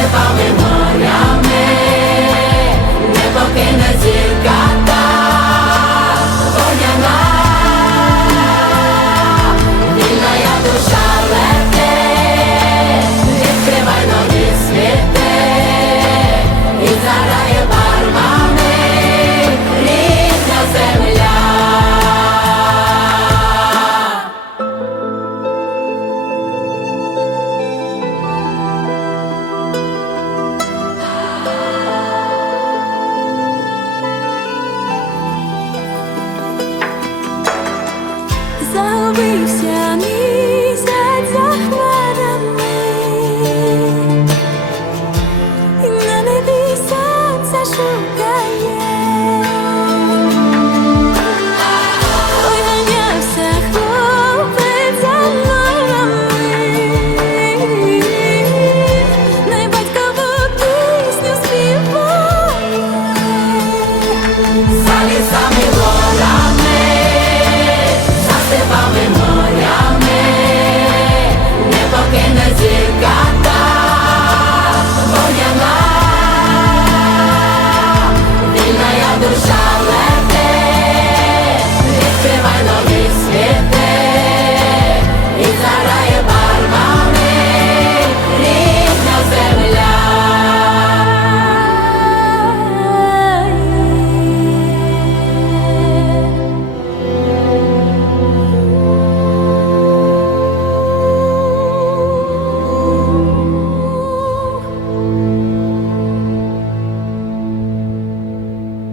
степами морями, не покине. Забився місяць за хмарами, і на небі сонце шукає.